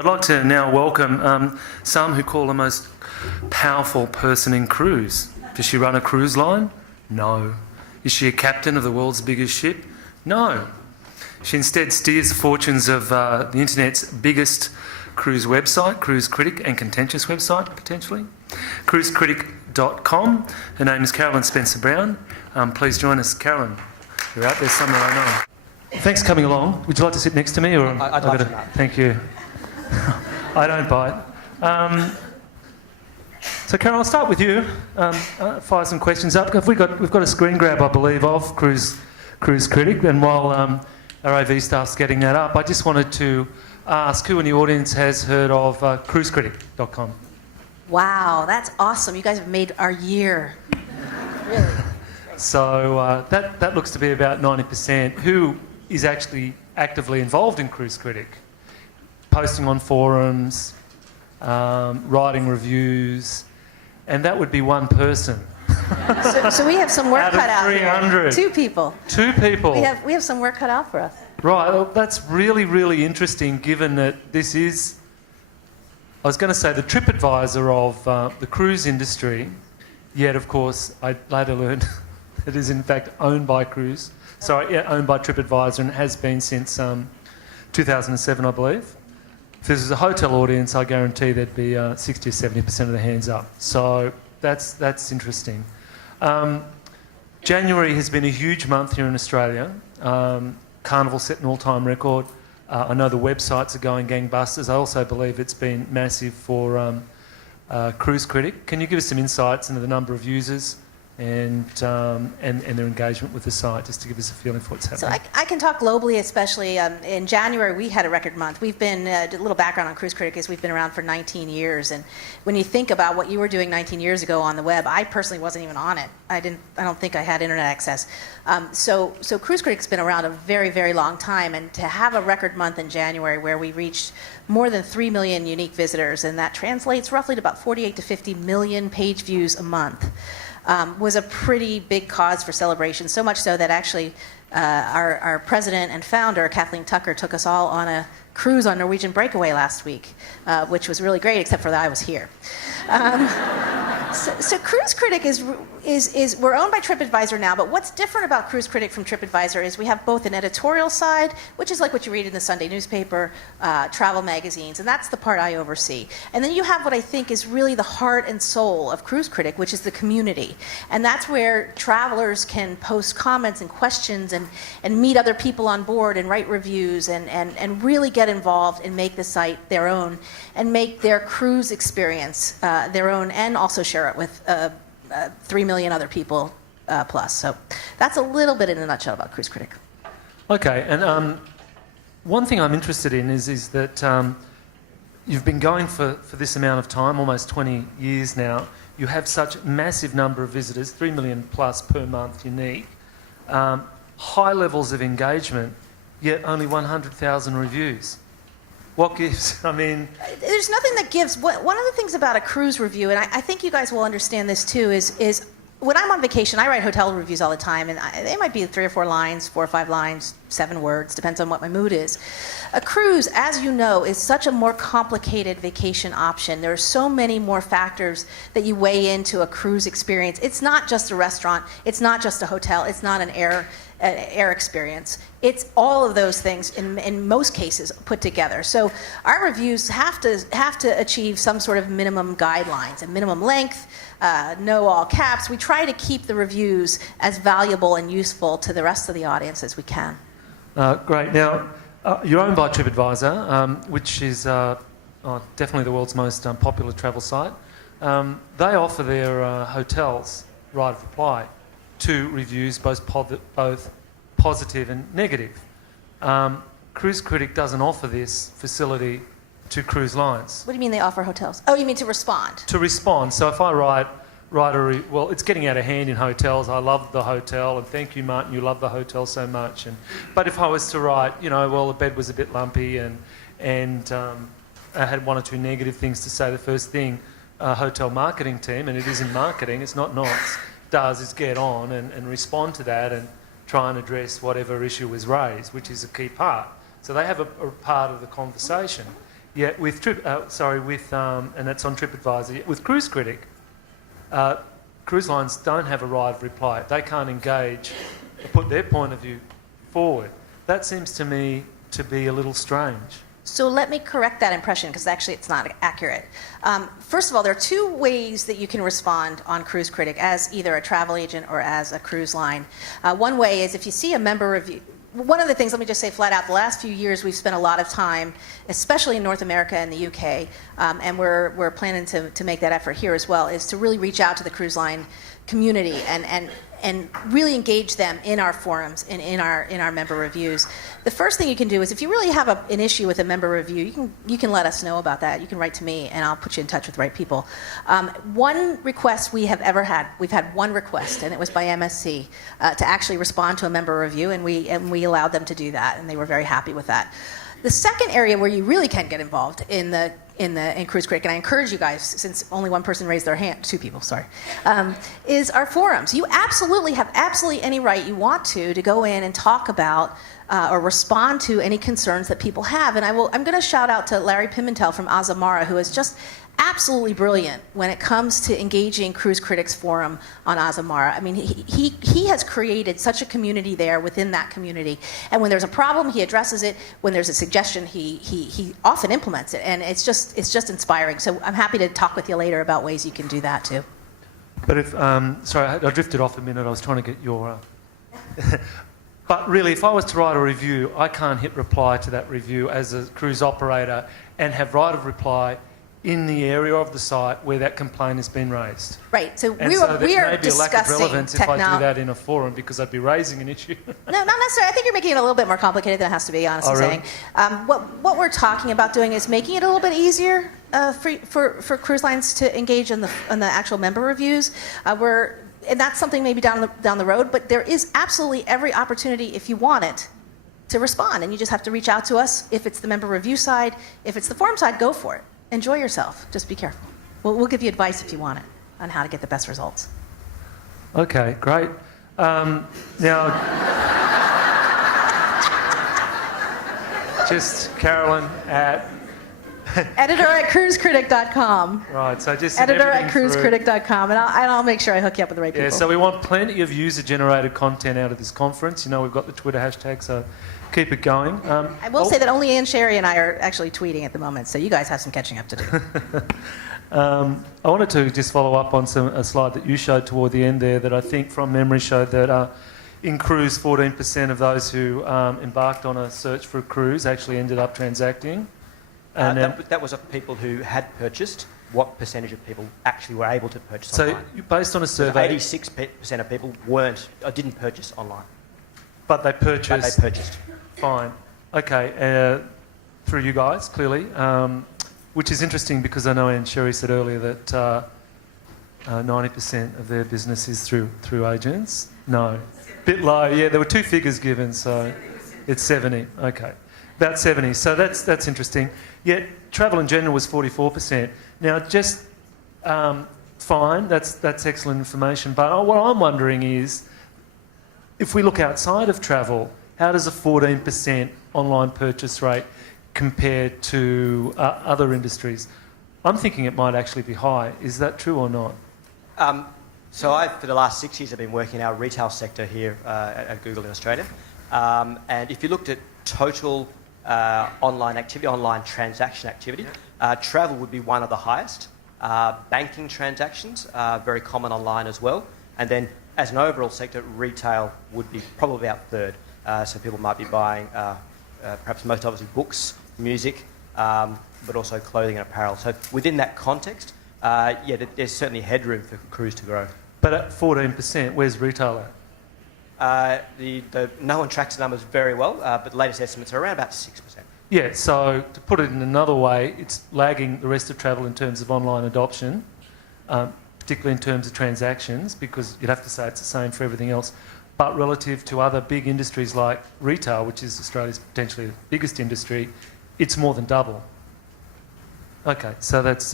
I'd like to now welcome some who call the most powerful person in cruise. Does she run a cruise line? No. Is she a captain of the world's biggest ship? No. She instead steers the fortunes of the internet's biggest cruise website, Cruise Critic, and contentious website, potentially. Cruise3Sixty.com. Her name is Carolyn Spencer-Brown. Please join us, Carolyn. You're out there somewhere, I know. Thanks for coming along. Would you like to sit next to me? Or I'd like to. Thank you. I don't bite. So, Carol, I'll start with you. Fire some questions up. We've got a screen grab, I believe, of Cruise Critic, and while our AV staff's getting that up, I just wanted to ask who in the audience has heard of cruisecritic.com. Wow, that's awesome. You guys have made our year. Really. So that looks to be about 90%. Who is actually actively involved in Cruise Critic? Posting on forums, writing reviews, and that would be one person. So we have some work cut out 300. here. Two people. Two people. We have some work cut out for us. Right, well, that's really, really interesting given that this is, I was going to say, the TripAdvisor of the cruise industry, yet of course I later learned it is in fact owned by owned by TripAdvisor, and it has been since 2007, I believe. If this was a hotel audience, I guarantee there'd be 60 or 70% of the hands up. So that's interesting. January has been a huge month here in Australia. Carnival set an all-time record. I know the websites are going gangbusters. I also believe it's been massive for Cruise Critic. Can you give us some insights into the number of users and their engagement with the site, just to give us a feeling for what's happening? So I can talk globally, especially in January we had a record month. We've been, a little background on Cruise Critic is we've been around for 19 years, and when you think about what you were doing 19 years ago on the web, I personally wasn't even on it. I don't think I had internet access. So Cruise Critic's been around a very, very long time, and to have a record month in January where we reached more than 3 million unique visitors, and that translates roughly to about 48 to 50 million page views a month. Was a pretty big cause for celebration, so much so that actually our president and founder, Kathleen Tucker, took us all on a cruise on Norwegian Breakaway last week, which was really great, except for that I was here. So Cruise Critic is we're owned by TripAdvisor now, but what's different about Cruise Critic from TripAdvisor is we have both an editorial side, which is like what you read in the Sunday newspaper, travel magazines, and that's the part I oversee. And then you have what I think is really the heart and soul of Cruise Critic, which is the community. And that's where travelers can post comments and questions and meet other people on board and write reviews and really get involved and make the site their own and make their cruise experience their own, and also share it with 3 million other people plus. So that's a little bit in a nutshell about Cruise Critic. Okay, and one thing I'm interested in is that you've been going for this amount of time, almost 20 years now. You have such massive number of visitors, 3 million plus per month unique, high levels of engagement, yet only 100,000 reviews. What gives? I mean, there's nothing that gives. One of the things about a cruise review, and I think you guys will understand this too, is when I'm on vacation, I write hotel reviews all the time, and they might be 3 or 4 lines, 4 or 5 lines, 7 words, depends on what my mood is. A cruise, as you know, is such a more complicated vacation option. There are so many more factors that you weigh into a cruise experience. It's not just a restaurant, it's not just a hotel, it's not an air experience. It's all of those things in most cases put together. So our reviews have to achieve some sort of minimum guidelines, a minimum length, no all caps. We try to keep the reviews as valuable and useful to the rest of the audience as we can. Great. Now, you're owned by TripAdvisor, which is definitely the world's most popular travel site. They offer their hotels right of reply to reviews, both positive and negative. Cruise Critic doesn't offer this facility to cruise lines. What do you mean they offer hotels? Oh, you mean to respond? To respond. So if I write well, it's getting out of hand in hotels. I love the hotel, and thank you, Martin, you love the hotel so much. But if I was to write, well, the bed was a bit lumpy, and I had 1 or 2 negative things to say, the first thing hotel marketing team, and it is in marketing, it's not NOTS, does is get on and respond to that and try and address whatever issue was raised, which is a key part. So they have a part of the conversation. Yeah, with and that's on TripAdvisor. With Cruise Critic, cruise lines don't have a right of reply. They can't engage or put their point of view forward. That seems to me to be a little strange. So let me correct that impression, because actually it's not accurate. First of all, there are two ways that you can respond on Cruise Critic as either a travel agent or as a cruise line. One way is if you see a member review. One of the things, let me just say flat out, the last few years we've spent a lot of time, especially in North America and the UK, and we're planning to make that effort here as well, is to really reach out to the cruise line community and really engage them in our forums and in our member reviews. The first thing you can do is if you really have an issue with a member review, you can let us know about that. You can write to me and I'll put you in touch with the right people. One request we have ever had, we've had one request, and it was by MSC to actually respond to a member review, and we allowed them to do that, and they were very happy with that. The second area where you really can get involved in Cruise Critic, and I encourage you guys, since only one person raised their hand, two people, sorry, is our forums. You absolutely have any right you want to go in and talk about or respond to any concerns that people have. And I'm going to shout out to Larry Pimentel from Azamara, who is just absolutely brilliant when it comes to engaging Cruise Critics forum on Azamara. I mean, he has created such a community there within that community. And when there's a problem, he addresses it. When there's a suggestion, he often implements it. And it's just inspiring. So I'm happy to talk with you later about ways you can do that too. But if, sorry, I drifted off a minute. I was trying to get your... But really, if I was to write a review, I can't hit reply to that review as a cruise operator and have right of reply in the area of the site where that complaint has been raised. Right. So and we so are there may be a lack of discussing relevance if I do that in a forum, because I'd be raising an issue. No, not necessarily. I think you're making it a little bit more complicated than it has to be, honestly really? saying. What we're talking about doing is making it a little bit easier for cruise lines to engage in the actual member reviews. And that's something maybe down the road, but there is absolutely every opportunity, if you want it, to respond. And you just have to reach out to us. If it's the member review side, if it's the forum side, go for it. Enjoy yourself. Just be careful. We'll give you advice if you want it on how to get the best results. Okay, great. Now, just Carolyn at... Editor at cruisecritic.com. Right, so just... Editor at cruisecritic.com, and I'll make sure I hook you up with the right people. Yeah, so we want plenty of user-generated content out of this conference. You know, we've got the Twitter hashtag, so keep it going. I will say that only Ann Sherry and I are actually tweeting at the moment, so you guys have some catching up to do. I wanted to just follow up on a slide that you showed toward the end there that I think from memory showed that in cruise, 14% of those who embarked on a search for a cruise actually ended up transacting. And that was of people who had purchased. What percentage of people actually were able to purchase online? So based on a survey... 86% of people didn't purchase online. But they purchased... Fine. Okay, through you guys, clearly, which is interesting because I know Ann Sherry said earlier that 90% of their business is through agents. No, bit low. Yeah, there were two figures given, so it's 70. Okay, about 70. So that's interesting. Yet travel in general was 44%. Now, just fine. That's excellent information. But what I'm wondering is, if we look outside of travel, how does a 14% online purchase rate compare to other industries? I'm thinking it might actually be high. Is that true or not? So for the last 6 years, I've been working in our retail sector here at Google in Australia. And if you looked at total online activity, online transaction activity, travel would be one of the highest. Banking transactions are very common online as well. And then as an overall sector, retail would be probably about third. So people might be buying, perhaps most obviously, books, music, but also clothing and apparel. So within that context, there's certainly headroom for cruise to grow. But at 14%, where's retail at? No one tracks the numbers very well, but the latest estimates are around about 6%. Yeah, so to put it in another way, it's lagging the rest of travel in terms of online adoption, particularly in terms of transactions, because you'd have to say it's the same for everything else. But relative to other big industries like retail, which is Australia's potentially the biggest industry, it's more than double. Okay, so that's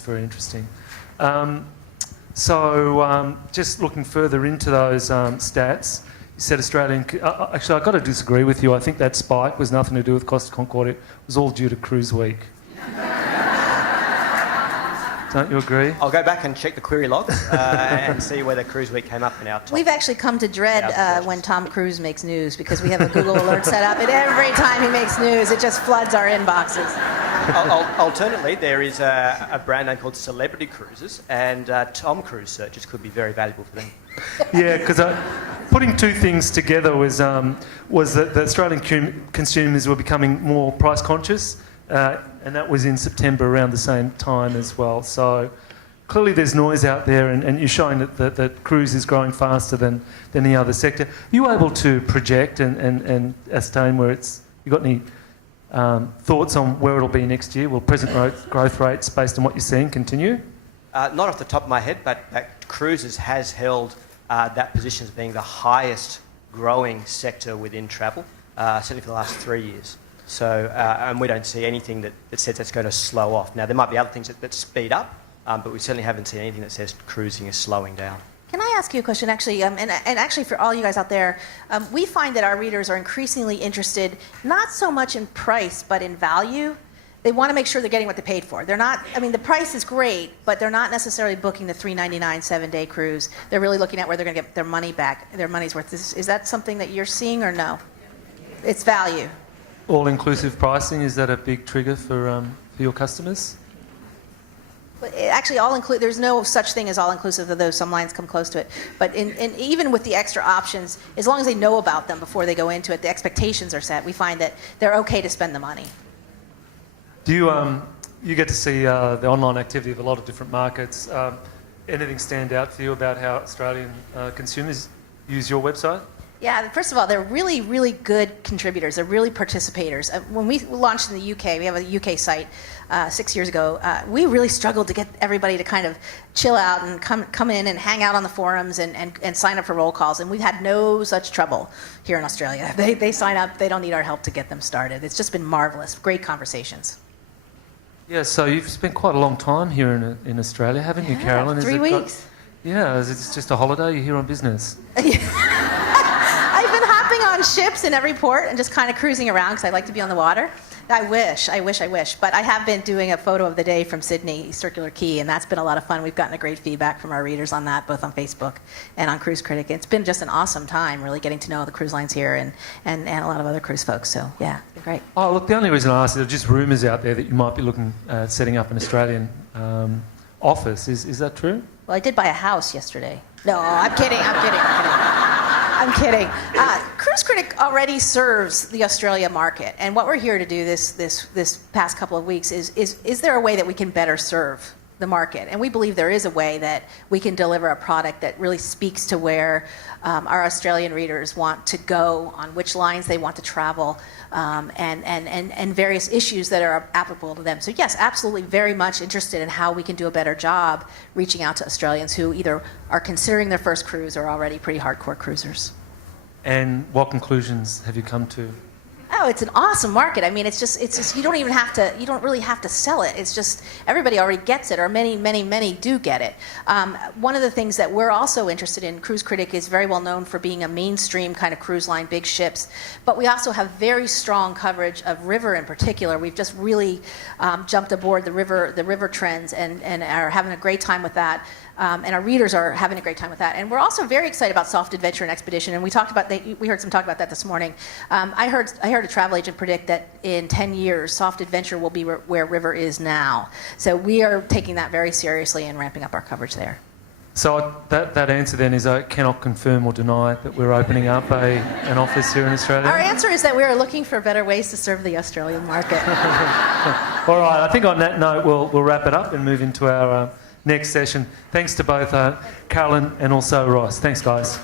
very interesting. So just looking further into those stats, said Australian. Actually, I've got to disagree with you. I think that spike was nothing to do with Costa Concordia. It was all due to Cruise Week. Don't you agree? I'll go back and check the query logs and see whether Cruise Week came up in our top. We've actually come to dread when Tom Cruise makes news because we have a Google alert set up, and every time he makes news, it just floods our inboxes. Alternately, there is a brand name called Celebrity Cruises, and Tom Cruise searches could be very valuable for them. Yeah, because putting two things together was that the Australian consumers were becoming more price conscious, and that was in September around the same time as well. So clearly there's noise out there, and you're showing that cruise is growing faster than any other sector. Are you able to project and ascertain where it's... You got any thoughts on where it'll be next year? Will present growth rates, based on what you're seeing, continue? Not off the top of my head, but cruises has held that position as being the highest growing sector within travel, certainly for the last 3 years. So, and we don't see anything that says that's going to slow off. Now, there might be other things that speed up, but we certainly haven't seen anything that says cruising is slowing down. Can I ask you a question, actually? And actually, for all you guys out there, we find that our readers are increasingly interested not so much in price, but in value. They want to make sure they're getting what they paid for. They're not... I mean, the price is great, but they're not necessarily booking the $3.99 7-day cruise. They're really looking at where they're going to get their money back, their money's worth. Is that something that you're seeing, or no? It's value. All-inclusive pricing, is that a big trigger for your customers? But actually, there's no such thing as all-inclusive, although some lines come close to it. But even with the extra options, as long as they know about them before they go into it, the expectations are set. We find that they're okay to spend the money. Do you get to see the online activity of a lot of different markets? Anything stand out for you about how Australian consumers use your website? Yeah, first of all, they're really, really good contributors. They're really participators. When we launched in the UK, we have a UK site 6 years ago, we really struggled to get everybody to kind of chill out and come in and hang out on the forums and sign up for roll calls. And we've had no such trouble here in Australia. They sign up. They don't need our help to get them started. It's just been marvelous. Great conversations. Yeah, so you've spent quite a long time here in Australia, haven't you, Carolyn? 3 weeks. Yeah, is it just a holiday? You're here on business? I've been hopping on ships in every port and just kind of cruising around because I like to be on the water. I wish. But I have been doing a photo of the day from Sydney, Circular Quay, and that's been a lot of fun. We've gotten a great feedback from our readers on that, both on Facebook and on Cruise Critic. It's been just an awesome time, really getting to know the cruise lines here and a lot of other cruise folks. So, yeah, it's been great. Oh, look, the only reason I asked is there are just rumours out there that you might be looking at setting up an Australian office. Is that true? Well, I did buy a house yesterday. No, I'm kidding. Cruise Critic already serves the Australia market, and what we're here to do this past couple of weeks is there a way that we can better serve the market? And we believe there is a way that we can deliver a product that really speaks to where our Australian readers want to go, on which lines they want to travel, and various issues that are applicable to them. So yes, absolutely, very much interested in how we can do a better job reaching out to Australians who either are considering their first cruise or already pretty hardcore cruisers. And what conclusions have you come to? Oh, it's an awesome market. I mean, it's just you don't really have to sell it. It's just everybody already gets it, or many do get it. One of the things that we're also interested in, Cruise Critic is very well known for being a mainstream kind of cruise line, big ships, but we also have very strong coverage of river in particular. We've just really jumped aboard the river trends and are having a great time with that. And our readers are having a great time with that. And we're also very excited about soft adventure and expedition. And we heard some talk about that this morning. I heard a travel agent predict that in 10 years, soft adventure will be where river is now. So we are taking that very seriously and ramping up our coverage there. So that answer then is I cannot confirm or deny that we're opening up an office here in Australia? Our answer is that we are looking for better ways to serve the Australian market. All right, I think on that note, we'll wrap it up and move into our next session. Thanks to both Carolyn and also Ross. Thanks, guys.